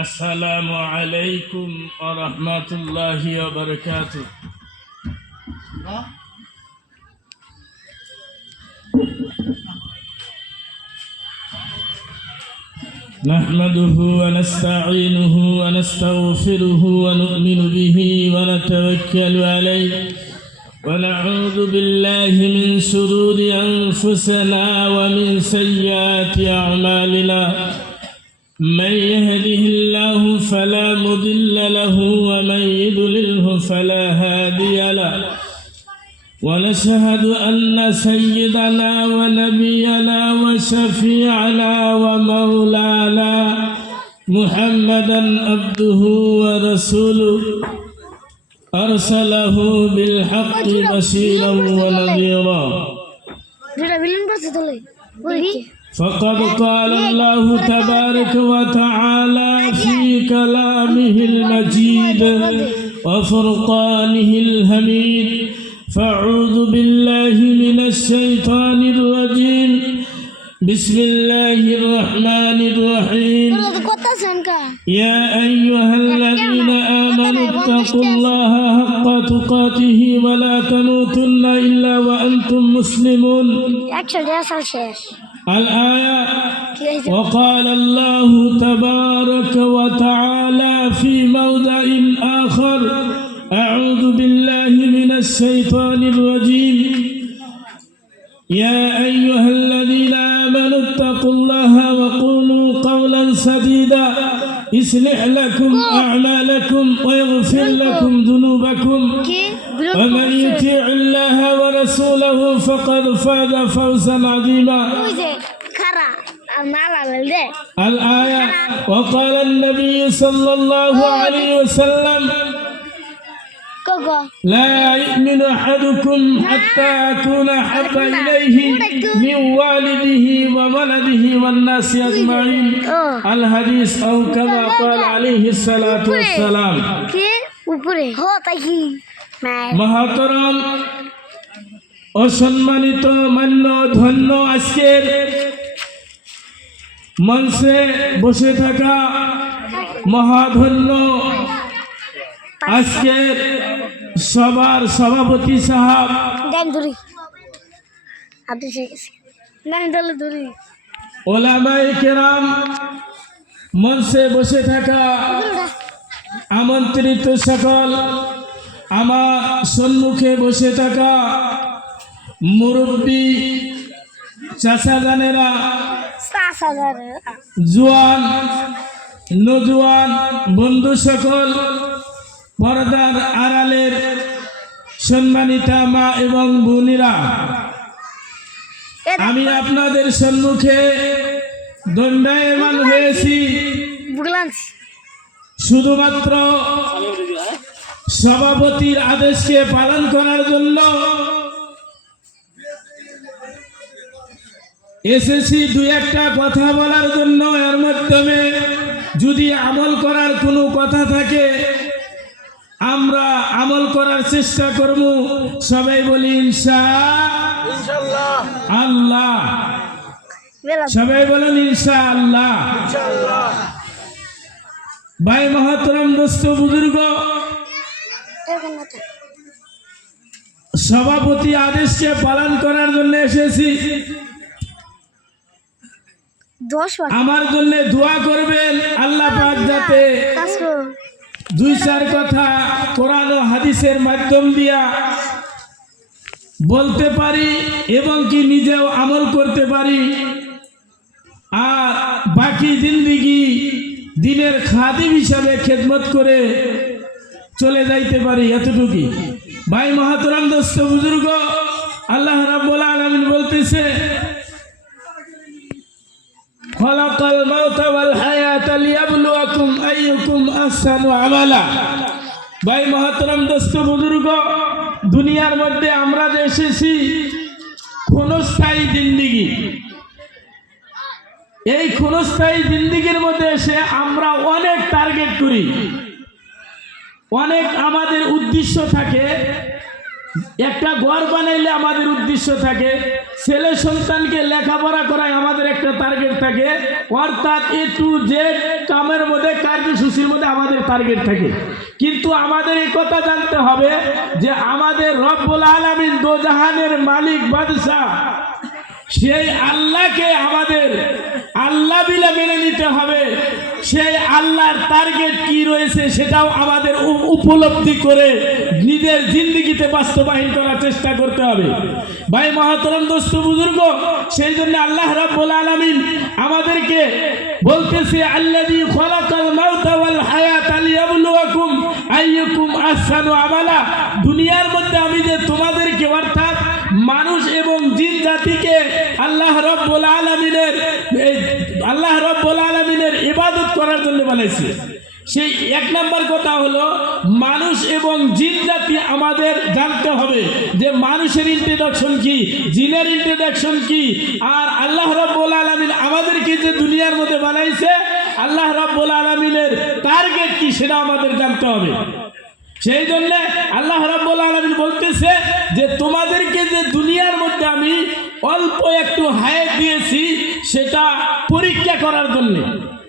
السلام عليكم ورحمة الله وبركاته. نحمده ونستعينه ونستغفره ونؤمن به ونتوكل عليه ونعوذ بالله من شرور أنفسنا ومن سيئات أعمالنا. من يهده الله فلا مضل له ومن يضلله فلا هادي له. ونشهد أن سيدنا ونبينا وشفيعنا ومولانا محمدا عبده ورسوله أرسله بالحق بشيرا ونذيرا. فقد قال الله تبارك وتعالى في كلامه المجيد وفرقانه الحميد: فأعوذ بالله من الشيطان الرجيم. بسم الله الرحمن الرحيم. يا أيها الذين آمنوا اتقوا الله حق تقاته ولا تموتن إلا وأنتم مسلمون. الآية: وقال الله تبارك وتعالى في موضع آخر: أعوذ بالله من الشيطان الرجيم. يا أيها الذين آمنوا اتقوا الله وقولوا قولا سديدا يصلح لكم أعمالكم ويغفر لكم ذنوبكم ومن يطع الله ورسوله فقد فاز فوزا عظيما. الآية: وقال النبي صلى الله عليه وسلم: لا يؤمن أحدكم حتى أكون أحب إليه من والده وولده والناس أجمعين. الحديث أو كما قال عليه الصلاة والسلام. মহাতরম অসম্মানিত মান্য ধন্য আজকের মঞ্চে বসে থাকা মহাধন্য আজকের সবার সভাপতি সাহেব, ওলামায়ে কেরাম, মঞ্চে বসে থাকা আমন্ত্রিত সকল, আমার সম্মুখে বসে থাকা মুরব্বী চাচাজানেরা, জোয়ান নজওয়ান বন্ধু সকল, পর্দার আড়ালের সম্মানিতা মা এবং বোনেরা, আমি আপনাদের সম্মুখে দণ্ডায়মান হয়েছি শুধুমাত্র সভাপতির আদেশকে পালন করার জন্য। এসেছি দুই একটা কথা বলার জন্য। এর মাধ্যমে যদি আমল করার কোনো কথা থাকে আমরা আমল করার চেষ্টা করব। সবাই বলি ইনশাআল্লাহ। আল্লাহ, সবাই বলেন ইনশাআল্লাহ। ভাই মহতরম, দোস্ত বুজুর্গ, সভাপতি আদেশকে পালন করার জন্য এসেছি। আমার জন্য দোয়া করবেন আল্লাহ পাক যাতে দুই চার কথা কোরআন ও হাদিসের মাধ্যম দিয়া বলতে পারি এবং কি নিজেও আমল করতে পারি, আর বাকি জিন্দেগি দিনের খাদিম হিসাবে খেদমত করে চলে যাইতে পারি, এতটুকুই। ভাই মহাতরম, দোস্ত বুজুর্গ, আল্লাহ রাব্বুল আলামিন বলতেছে: খলাকাল মাউতা ওয়াল হায়াতা লিয়াবলুয়াকুম আইয়ুকুম আহসানু আমালা। ভাই মহতরম, দোস্ত বুজুর্গ, দুনিয়ার মধ্যে আমরা যে এসেছি ক্ষণস্থায়ী জিন্দেগি, এই ক্ষণস্থায়ী জিন্দেগির মধ্যে এসে আমরা অনেক টার্গেট করি, অনেক আমাদের উদ্দেশ্য থাকে, একটা ঘর বানাইলে আমাদের উদ্দেশ্য থাকে, ছেলে সন্তানকে লেখাপড়া করায় আমাদের একটা টার্গেট থাকে, অর্থাৎ এ টু জেড কামের মধ্যে কার্যসূচির মধ্যে আমাদের টার্গেট থাকে। কিন্তু আমাদের এই কথা জানতে হবে যে আমাদের রব্বুল আলামিন দোজাহানের মালিক বাদশা, সেই আল্লাহকে আমাদের আল্লাহ বিলে মেনে নিতে হবে। সেই আল্লাহর টার্গেট কি রয়েছে সেটাও আমাদের উপলব্ধি করে নিজের জিন্দেগিতে বাস্তবায়ন করার চেষ্টা করতে হবে। ভাই মহতরম দোস্ত বুজুর্গ, সেই জন্য আল্লাহ রাব্বুল আলামিন আমাদেরকে বলতেছে, আল্লাযী খালাকাল মাউতা ওয়াল হায়াতা লিয়াবলুয়াকুম আইয়ুকুম আহসানু আমালা। দুনিয়ার মধ্যে আমি যে তোমাদেরকে অর্থাৎ মানুষ এবং জিন জাতিকে আল্লাহ রাব্বুল আলামিনের ইবাদত করার জন্য বানাইছে। সেই এক নাম্বার কথা হলো মানুষ এবং জিন জাতি আমাদের জানতে হবে যে মানুষের ইন্ট্রোডাকশন কি, জিনের ইন্ট্রোডাকশন কি, আর আল্লাহ রাব্বুল আলামিন আমাদেরকে যে দুনিয়ার মধ্যে বানাইছে আল্লাহ রাব্বুল আলামিনের টার্গেট কি সেটা আমাদের জানতে হবে। সেই জন্য আল্লাহ রাব্বুল আলামিন বলতেছে যে তোমাদেরকে যে দুনিয়ার মধ্যে আমি অল্প একটু হায়াত দিয়েছি সেটা পরীক্ষা করার জন্য,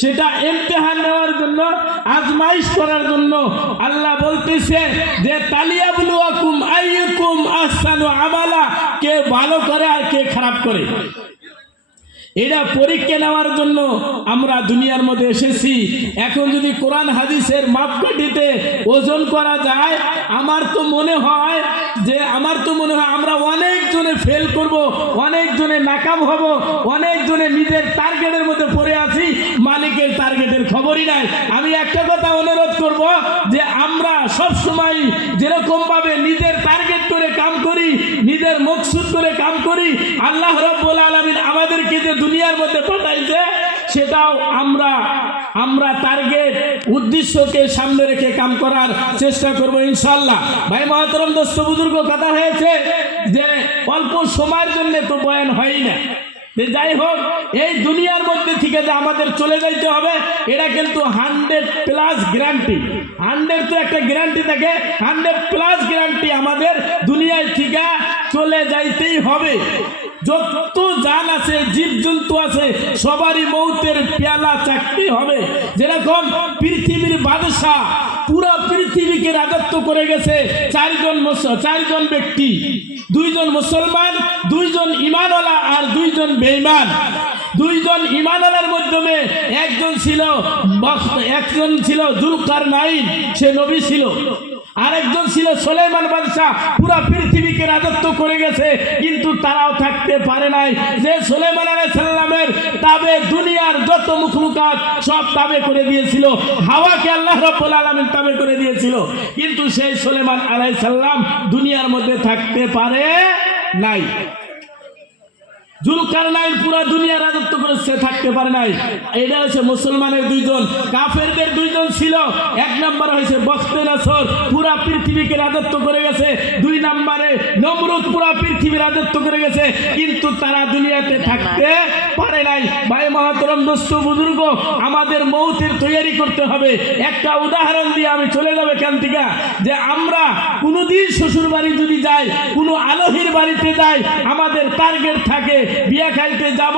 সেটা ইমতিহান নেওয়ার জন্য, আজমাইশ করার জন্য। আল্লাহ বলতেছে যে তালিয়াবলুয়াকুম আইয়ুকুম আহসানু আমালা, কে ভালো করে আর কে খারাপ করে, এটা পরীক্ষা নেওয়ার জন্য আমরা দুনিয়ার মধ্যে এসেছি। এখন যদি কোরআন হাদিসের মাপকাঠিতে ওজন করা যায়, আমার তো মনে হয় আমরা অনেকজনে ফেল করব, অনেকজনে নাকাম হব, অনেকজনে নিজের টার্গেটের মধ্যে পড়ে আছি, মালিকের টার্গেটের খবরই নাই। আমি একটা কথা অনুরোধ করব যে আমরা সব সময় যেরকম ভাবে নিজের টার্গেট করে কাম করি, নিজের মকসুদ করে কাম করি, আল্লাহ রাব্বুল আলামিন আমাদেরকে যে দুনিয়ার মধ্যে পাঠাইছে সেটাও আমরা টার্গেট উদ্দেশ্যকে সামনে রেখে কাম করার চেষ্টা করব ইনশাআল্লাহ। ভাই মহতরম দোস্ত বুজুর্গ, কথা হয়েছে যে অল্প সময়ের জন্য তো বয়ান হয় না। যাই হোক, এই দুনিয়ার মধ্যে থেকে যে আমাদের চলে যাইতে হবে এটা কিন্তু 100+ গ্যারান্টি। 100 তো একটা গ্যারান্টি থাকে, 100+ গ্যারান্টি আমাদের দুনিয়ায় থেকে চলে যাইতেই হবে। যত জান আছে, জীবজন্তু আছে, সবারই মৌতের পেয়ালা চাকতে হবে। যেরকম পৃথিবীর বাদশা পুরা পৃথিবীকে রাজত্ব করে গেছে চারজন ব্যক্তি, 2জন মুসলমান, 2জন ঈমানওয়ালা আর 2জন বেঈমান। 2জন ঈমানওয়ালার মাধ্যমে একজন ছিল যুলকারনাইন, সে নবী ছিল। আরেকজন ছিল সুলাইমান বাদশাহ, পুরা পৃথিবীকে রাজত্ব করে গেছে, কিন্তু তারাও থাকতে পারে নাই। যে সুলাইমান আলাইহিস সালামের তাবে দুনিয়ার যত মখলুকাত সব তাবে করে দিয়েছিল, হাওয়াকে আল্লাহ রাব্বুল আলামিন তাবে করে দিয়েছিল, কিন্তু সেই সুলাইমান আলাইহিস সালাম দুনিয়ার মধ্যে থাকতে পারে নাই। যুলকারনাইন পুরা দুনিয়া রাজত্ব করেছে, থাকতে পারে নাই। এটা হচ্ছে মুসলমানের 2জন। কাফেরদের 2জন ছিল, এক নম্বরে হয়েছে বখতে নাসর, পুরা পৃথিবীকে রাজত্ব করে গেছে। 2 নম্বরে নমরুদ, পুরা পৃথিবী রাজত্ব করে গেছে, কিন্তু তারা দুনিয়াতে থাকতে পারে নাই। ভাই মহতরম দোস্ত বুজুর্গ, আমাদের মৌতের তৈরি করতে হবে। একটা উদাহরণ দিয়ে আমি চলে যাবো এখান থেকে, যে আমরা কোনোদিন শ্বশুর বাড়ি যদি যাই, কোনো আলহীর বাড়িতে যাই, আমাদের টার্গেট থাকে বিয়া খাইতে যাব,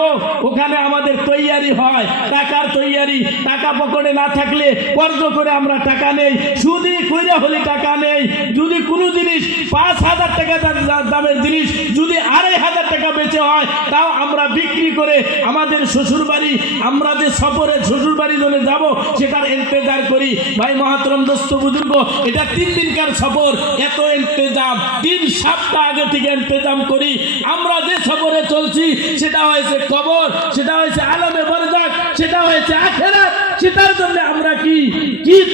ওখানে আমাদের তৈয়ারি হয়, টাকার তৈয়ারি। টাকা পকেটে না থাকলে কর্জ করে আমরা টাকা নেই, সুদি কইরা হলে টাকা নেই। যদি কোনো জিনিস 5,000 টাকা দামের জিনিস যদি 2,500 টাকা বেচে হয়, তাও আমরা বিক্রি করে আমাদের শ্বশুর বাড়ি, আমরা যে সফরে শ্বশুর বাড়ি জন্য যাব সেটার ইন্তজার করি। ভাই মহতরম দোস্ত বুজুর্গ, এটা 3 দিনকার সফর, এত ইন্তজাম 3 সপ্তাহ আগে থেকে ইন্তজাম করি। আমরা যে সফরে চলছি সেটা হয়েছে কবর, সেটা হয়েছে আলমে বরজাক, সেটা হয়েছে আখিরাত। সেটার জন্য আমরা কি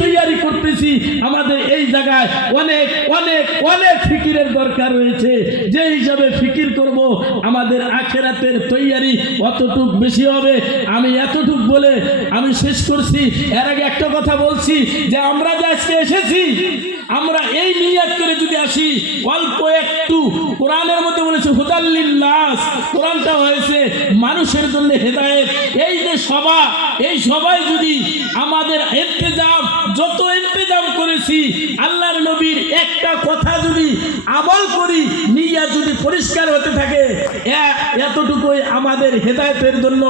তৈয়ারি করতেছি, আমাদের এই জায়গায় অনেক অনেক অনেক ফিকিরের দরকার রয়েছে। যে হিসাবে ফিকির করব আমাদের আখিরাতের তৈয়ারি অতটুক বেশি হবে। আমি এতটুক বলে আমি শেষ করছি। এর আগে একটা কথা বলছি যে আমরা যে আজকে এসেছি, আমরা এই নিয়াত করে যদি আসি, অল্প একটু কোরআনের মধ্যে বলেছে হুদাল লিন্নাস, কোরআনটা হয়েছে মানুষের জন্য হেদায়েত। এই যে সভা, এই সবাই যদি আমাদের ইন্তেজাম, যত ইন্তেজাম করে করেছি আল্লাহর নবীর একটা কথা যদি আমল করি, নিয়ত যদি পরিষ্কার হতে থাকে, এতটুকুই আমাদের হেদায়েতের জন্য,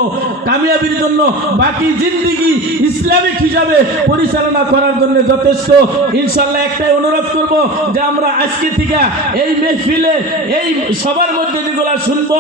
কামিয়াবির জন্য, বাকি জিন্দেগি ইসলামিক হিসাবে পরিচালনা করার জন্য যথেষ্ট। ইনশাআল্লাহ একটাই অনুরোধ করব যে আমরা আজকে থেকে এই মেহফিলে এই সবার মধ্যে যেগুলো শুনবো